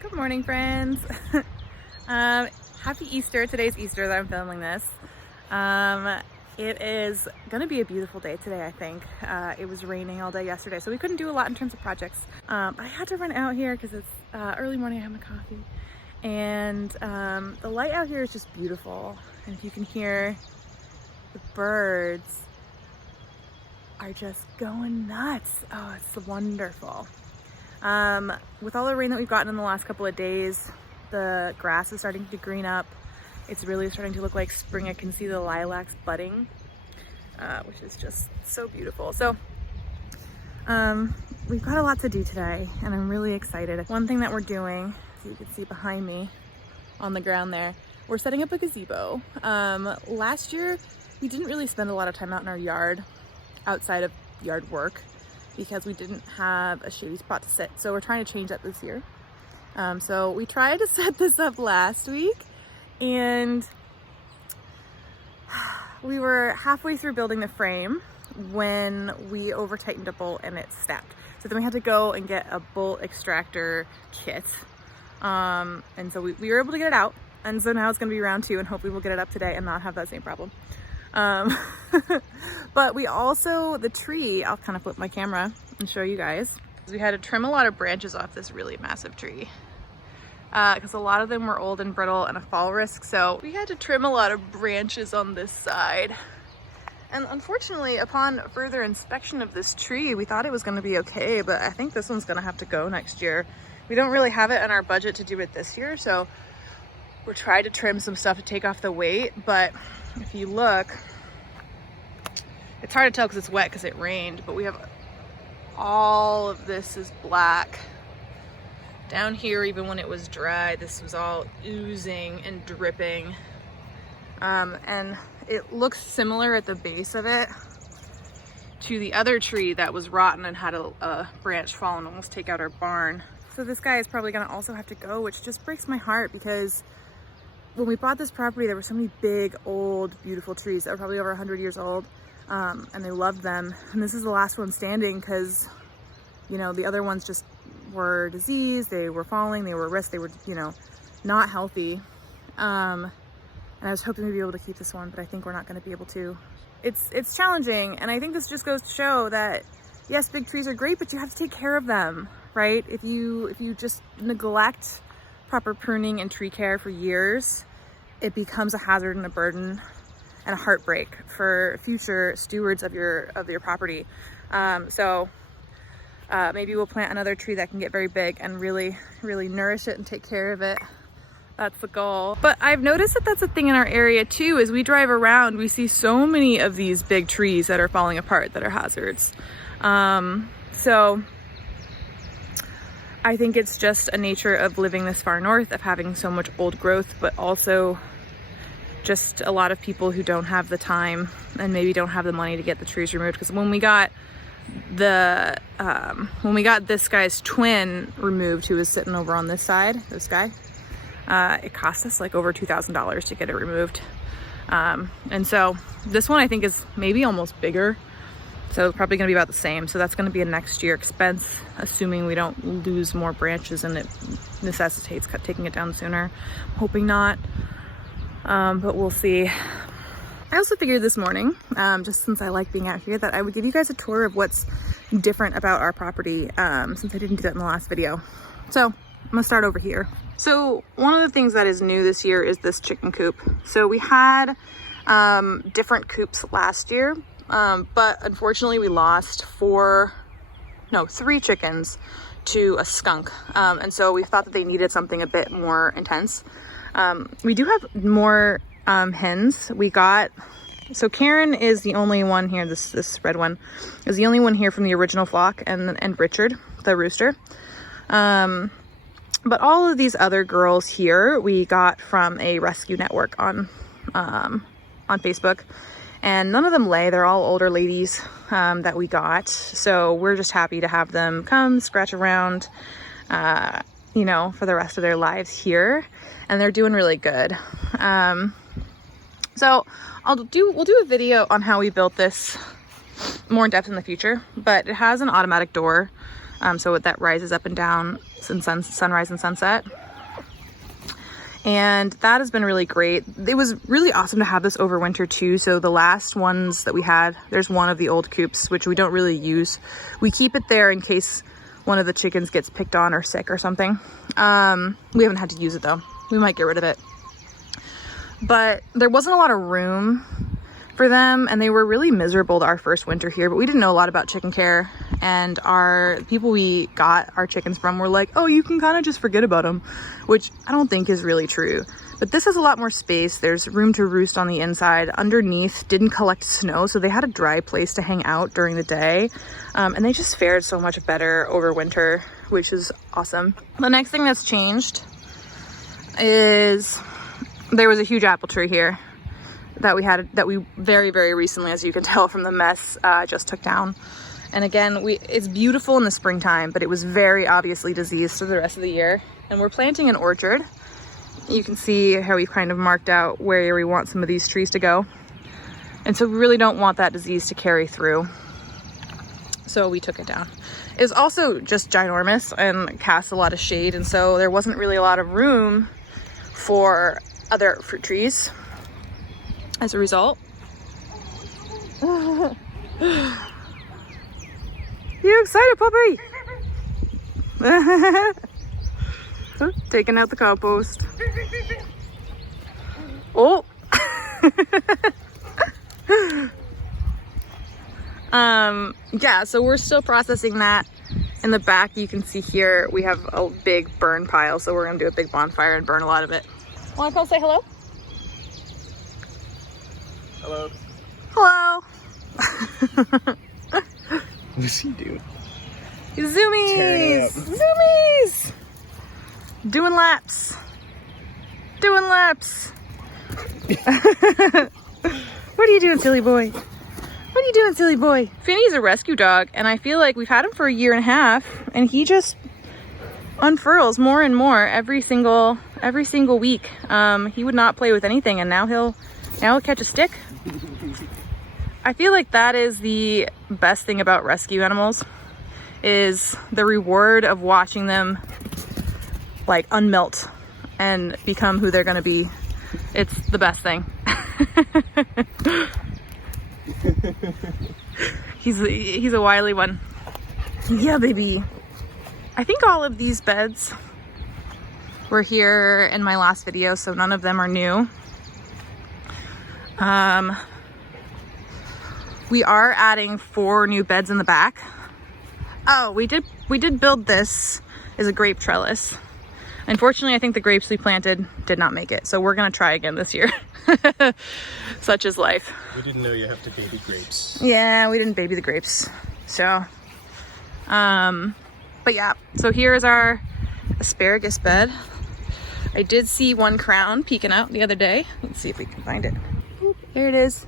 Good morning, friends. Happy Easter. Today's Easter that I'm filming this. It is gonna be a beautiful day today, I think. It was raining all day yesterday, so we couldn't do a lot in terms of projects. I had to run out here because it's early morning. I have my coffee, and the light out here is just beautiful. And if you can hear, the birds are just going nuts. Oh, it's wonderful. With all the rain that we've gotten in the last couple of days, the grass is starting to green up. It's really starting to look like spring. I can see the lilacs budding, which is just so beautiful. So we've got a lot to do today, and I'm really excited. One thing that we're doing, so you can see behind me on the ground there, we're setting up a gazebo. Last year, we didn't really spend a lot of time out in our yard outside of yard work, because we didn't have a shady spot to sit. So we're trying to change that this year. So we tried to set this up last week, and we were halfway through building the frame when we over tightened a bolt and it snapped. So then we had to go and get a bolt extractor kit. And so we were able to get it out. And so now it's gonna be round 2, and hopefully we'll get it up today and not have that same problem. But we also, the tree, I'll kind of flip my camera and show you guys. We had to trim a lot of branches off this really massive tree because a lot of them were old and brittle and a fall risk. So we had to trim a lot of branches on this side. And unfortunately, upon further inspection of this tree, we thought it was going to be okay, but I think this one's going to have to go next year. We don't really have it in our budget to do it this year, so we're trying to trim some stuff to take off the weight. But if you look, it's hard to tell because it's wet because it rained, but we have all of this is black. Down here, even when it was dry, this was all oozing and dripping. And it looks similar at the base of it to the other tree that was rotten and had a branch fall and almost take out our barn. So this guy is probably gonna also have to go, which just breaks my heart, because when we bought this property, there were so many big, old, beautiful trees that were probably over 100 years old, and they loved them. And this is the last one standing because, you know, the other ones just were diseased, they were falling, they were at risk, they were, you know, not healthy. And I was hoping we'd be able to keep this one, but I think we're not going to be able to. It's challenging, and I think this just goes to show that, yes, big trees are great, but you have to take care of them, right? If you just neglect proper pruning and tree care for years, it becomes a hazard and a burden and a heartbreak for future stewards of your property. So maybe we'll plant another tree that can get very big and really nourish it and take care of it. That's the goal. But I've noticed that that's a thing in our area too. As we drive around, we see so many of these big trees that are falling apart that are hazards. So I think it's just a nature of living this far north, of having so much old growth, but also just a lot of people who don't have the time and maybe don't have the money to get the trees removed. Because when we got this guy's twin removed, who was sitting over on this side, this guy, it cost us like over $2,000 to get it removed. And so this one I think is maybe almost bigger. So probably gonna be about the same. So that's gonna be a next year expense, assuming we don't lose more branches and it necessitates taking it down sooner. I'm hoping not, but we'll see. I also figured this morning, just since I like being out here, that I would give you guys a tour of what's different about our property, since I didn't do that in the last video. So I'm gonna start over here. So one of the things that is new this year is this chicken coop. So we had different coops last year. But unfortunately we lost 3 chickens to a skunk. And so we thought that they needed something a bit more intense. We do have more hens. So Karen is the only one here, this red one, is the only one here from the original flock, and Richard, the rooster. But all of these other girls here we got from a rescue network on Facebook. And none of them lay. They're all older ladies that we got. So we're just happy to have them come scratch around, you know, for the rest of their lives here. And they're doing really good. So we'll do a video on how we built this more in depth in the future. But it has an automatic door. So that rises up and down sunrise and sunset. And that has been really great. It was really awesome to have this over winter too. So the last ones that we had, there's one of the old coops, which we don't really use. We keep it there in case one of the chickens gets picked on or sick or something. We haven't had to use it though. We might get rid of it. But there wasn't a lot of room for them, and they were really miserable our first winter here, but we didn't know a lot about chicken care, and our people we got our chickens from were like, oh, you can kind of just forget about them, which I don't think is really true. But this has a lot more space. There's room to roost on the inside. Underneath didn't collect snow, so they had a dry place to hang out during the day, and they just fared so much better over winter, which is awesome. The next thing that's changed is there was a huge apple tree here that we very, very recently, as you can tell from the mess, just took down. And again, it's beautiful in the springtime, but it was very obviously diseased for the rest of the year. And we're planting an orchard. You can see how we've kind of marked out where we want some of these trees to go. And so we really don't want that disease to carry through. So we took it down. It was also just ginormous and cast a lot of shade. And so there wasn't really a lot of room for other fruit trees. As a result, you excited, puppy? Taking out the compost. Oh. Yeah, so we're still processing that. In the back, you can see here, we have a big burn pile. So we're gonna do a big bonfire and burn a lot of it. Wanna come say hello? Hello. Hello. What's he doing? Zoomies! Zoomies! Doing laps. Doing laps. What are you doing, silly boy? What are you doing, silly boy? Finny's a rescue dog, and I feel like we've had him for a year and a half, and he just unfurls more and more every single week. He would not play with anything, and now he'll catch a stick. I feel like that is the best thing about rescue animals, is the reward of watching them like unmelt and become who they're gonna be. It's the best thing. He's a wily one. Yeah, baby. I think all of these beds were here in my last video, so none of them are new. We are adding 4 new beds in the back. Oh, we did build this as a grape trellis. Unfortunately, I think the grapes we planted did not make it, so we're gonna try again this year. Such is life. We didn't know you have to baby grapes. Yeah, we didn't baby the grapes. So, but yeah, so here is our asparagus bed. I did see one crown peeking out the other day. Let's see if we can find it. There it is.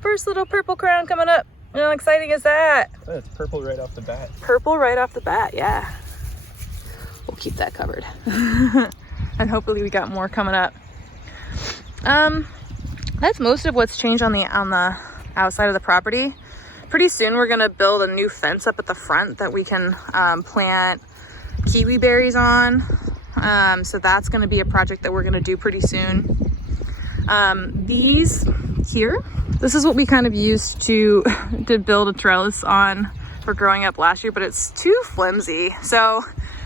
First little purple crown coming up. How exciting is that? Oh, it's purple right off the bat. Purple right off the bat, yeah. We'll keep that covered. And hopefully we got more coming up. That's most of what's changed on the outside of the property. Pretty soon we're gonna build a new fence up at the front that we can plant kiwi berries on. So that's gonna be a project that we're gonna do pretty soon. These here, this is what we kind of used to build a trellis on for growing up last year, but it's too flimsy. So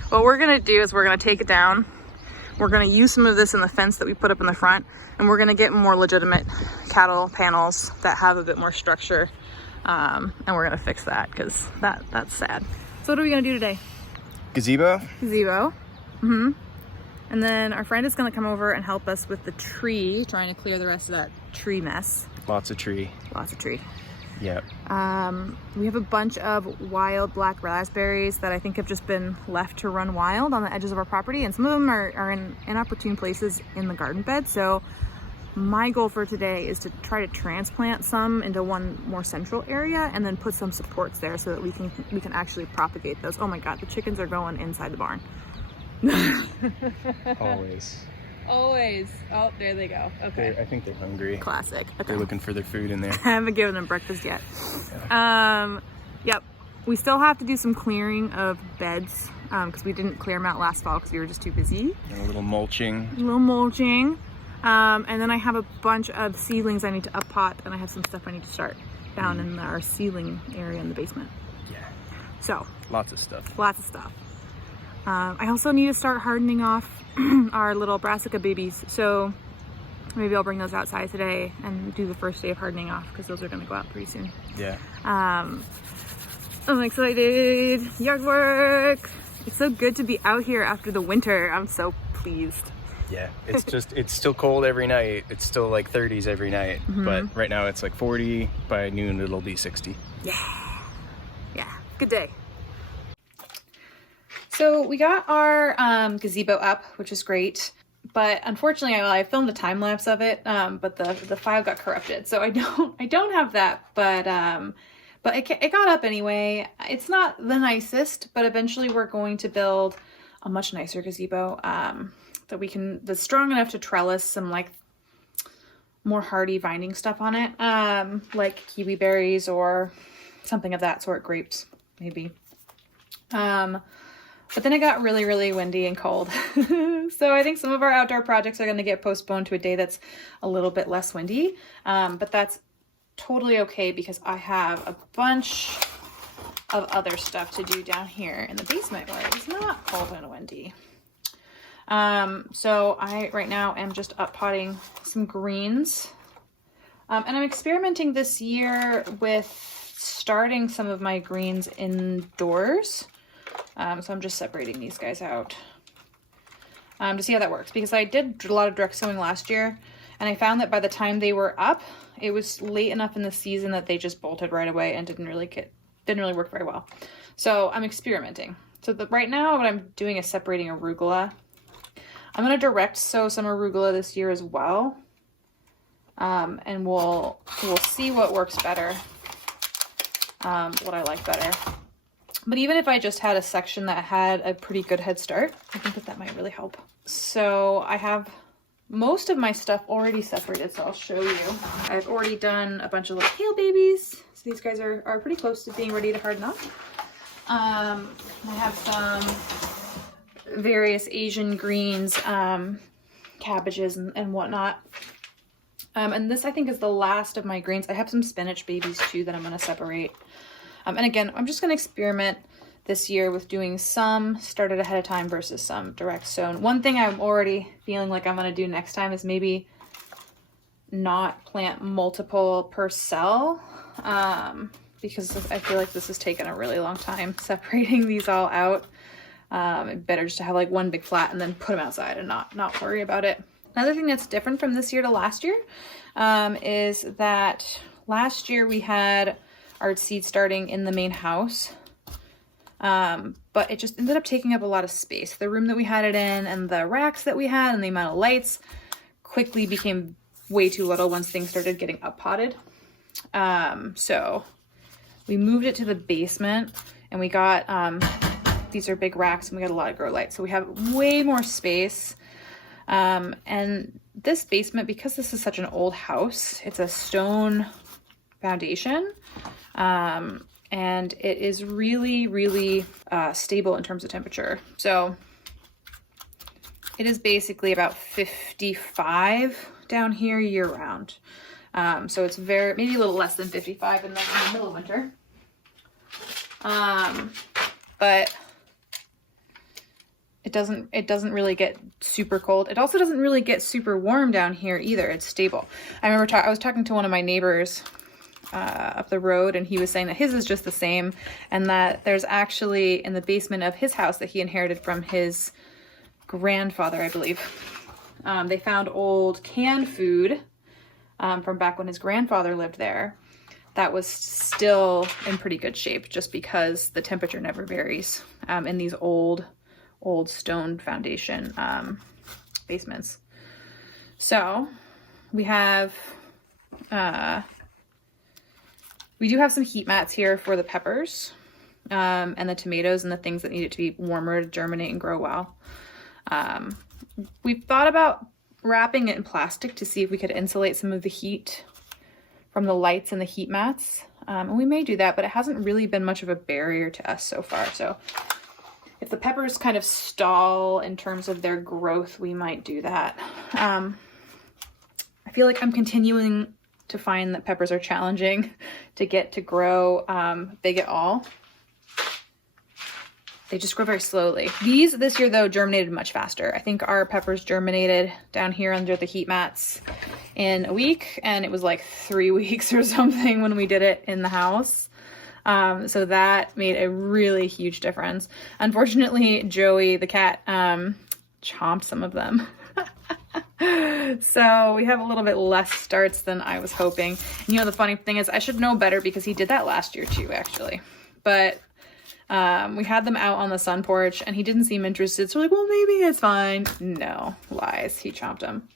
what we're gonna do is we're gonna take it down. We're gonna use some of this in the fence that we put up in the front, and we're gonna get more legitimate cattle panels that have a bit more structure. And we're gonna fix that because that's sad. So what are we gonna do today? Gazebo? Gazebo. Mm-hmm. And then our friend is gonna come over and help us with the tree, trying to clear the rest of that tree mess. Lots of tree. Lots of tree. Yep. We have a bunch of wild black raspberries that I think have just been left to run wild on the edges of our property, and some of them are in inopportune places in the garden bed. So my goal for today is to try to transplant some into one more central area and then put some supports there so that we can actually propagate those. Oh my God, the chickens are going inside the barn. Always. Always. Oh, there they go. Okay. I think they're hungry. Classic. Okay. They're looking for their food in there. I haven't given them breakfast yet. Yep. We still have to do some clearing of beds because we didn't clear them out last fall because we were just too busy. And a little mulching. A little mulching. And then I have a bunch of seedlings I need to up pot, and I have some stuff I need to start down in our ceiling area in the basement. Yeah. So. Lots of stuff. Lots of stuff. I also need to start hardening off our little brassica babies. So maybe I'll bring those outside today and do the first day of hardening off because those are going to go out pretty soon. Yeah. I'm excited. Yard work. It's so good to be out here after the winter. I'm so pleased. Yeah, it's still cold every night. It's still like 30s every night, but right now it's like 40. By noon it'll be 60. Yeah, good day. So we got our gazebo up, which is great, but unfortunately I filmed a time lapse of it, but the file got corrupted, so I don't have that, but it got up anyway. It's not the nicest, but eventually we're going to build a much nicer gazebo that's strong enough to trellis some like more hardy vining stuff on it, like kiwi berries or something of that sort, grapes maybe. But then it got really, really windy and cold. So I think some of our outdoor projects are going to get postponed to a day that's a little bit less windy. But that's totally okay because I have a bunch of other stuff to do down here in the basement where it's not cold and windy. So I right now am just up potting some greens. And I'm experimenting this year with starting some of my greens indoors. So I'm just separating these guys out to see how that works, because I did a lot of direct sowing last year and I found that by the time they were up, it was late enough in the season that they just bolted right away and didn't really work very well. So I'm experimenting. So right now what I'm doing is separating arugula. I'm going to direct sow some arugula this year as well. And we'll see what works better, what I like better. But even if I just had a section that had a pretty good head start, I think that might really help. So I have most of my stuff already separated, so I'll show you. I've already done a bunch of little kale babies. So these guys are pretty close to being ready to harden up. I have some various Asian greens, cabbages and whatnot. And this I think is the last of my greens. I have some spinach babies too that I'm going to separate. And again, I'm just going to experiment this year with doing some started ahead of time versus some direct sown. One thing I'm already feeling like I'm going to do next time is maybe not plant multiple per cell, because I feel like this has taken a really long time separating these all out. Better just to have like one big flat and then put them outside and not worry about it. Another thing that's different from this year to last year is that last year we had our seed starting in the main house, but it just ended up taking up a lot of space. The room that we had it in and the racks that we had and the amount of lights quickly became way too little once things started getting up potted. So we moved it to the basement and we got, these are big racks and we got a lot of grow lights. So we have way more space. And this basement, because this is such an old house, it's a stone foundation. And it is really, really stable in terms of temperature. So it is basically about 55 down here year round. So it's maybe a little less than 55 in the middle of winter. But it doesn't really get super cold. It also doesn't really get super warm down here either. It's stable. I remember I was talking to one of my neighbors up the road, and he was saying that his is just the same, and that there's actually in the basement of his house that he inherited from his grandfather, I believe, they found old canned food from back when his grandfather lived there that was still in pretty good shape, just because the temperature never varies in these old stone foundation basements. So we have we do have some heat mats here for the peppers and the tomatoes and the things that need it to be warmer to germinate and grow well. We've thought about wrapping it in plastic to see if we could insulate some of the heat from the lights and the heat mats. And we may do that, but it hasn't really been much of a barrier to us so far. So if the peppers kind of stall in terms of their growth, we might do that. I feel like I'm continuing to find that peppers are challenging to get to grow big at all. They just grow very slowly. These this year though germinated much faster. I think our peppers germinated down here under the heat mats in a week, and it was like 3 weeks or something when we did it in the house. So that made a really huge difference. Unfortunately, Joey, the cat, chomped some of them. So we have a little bit less starts than I was hoping. And, you know, the funny thing is I should know better because he did that last year too, actually. But we had them out on the sun porch and he didn't seem interested. So we're like, well, maybe it's fine. No, lies. He chomped them.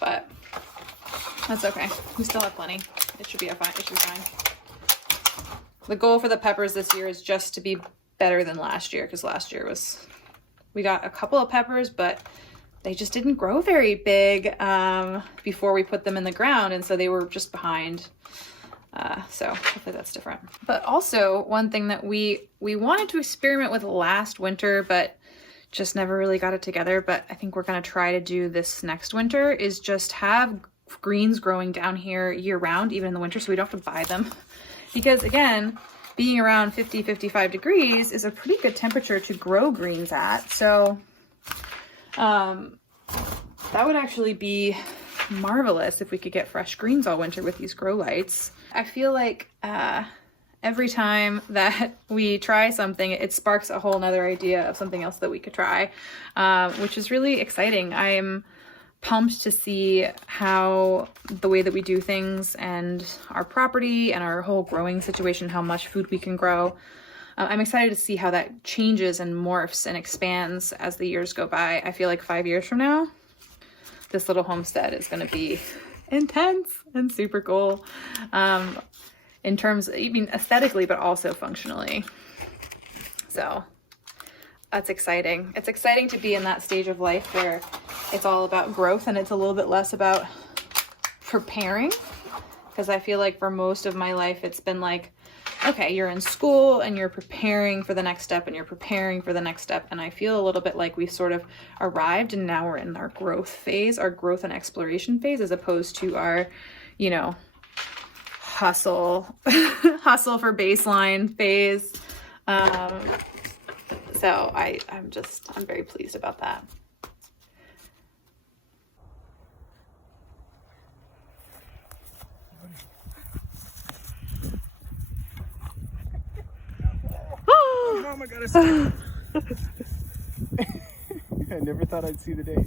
But that's okay. We still have plenty. It should be fine. It should be fine. The goal for the peppers this year is just to be better than last year, because last year we got a couple of peppers, but they just didn't grow very big before we put them in the ground, and so they were just behind. So hopefully that's different. But also one thing that we wanted to experiment with last winter, but just never really got it together, but I think we're gonna try to do this next winter, is just have greens growing down here year round, even in the winter, so we don't have to buy them. Because again, being around 50, 55 degrees is a pretty good temperature to grow greens at. So that would actually be marvelous if we could get fresh greens all winter with these grow lights. I feel like every time that we try something, it sparks a whole nother idea of something else that we could try, which is really exciting. I'm pumped to see how the way that we do things and our property and our whole growing situation, how much food we can grow. I'm excited to see how that changes and morphs and expands as the years go by. I feel like 5 years from now, this little homestead is going to be intense and super cool in terms, I mean, aesthetically, but also functionally. So that's exciting. It's exciting to be in that stage of life where it's all about growth and it's a little bit less about preparing. Because I feel like for most of my life, it's been like, okay, you're in school and you're preparing for the next step and you're preparing for the next step. And I feel a little bit like we've sort of arrived and now we're in our growth phase, our growth and exploration phase, as opposed to our, you know, hustle for baseline phase. So I'm very pleased about that. Mom, I got a stick. I never thought I'd see the day.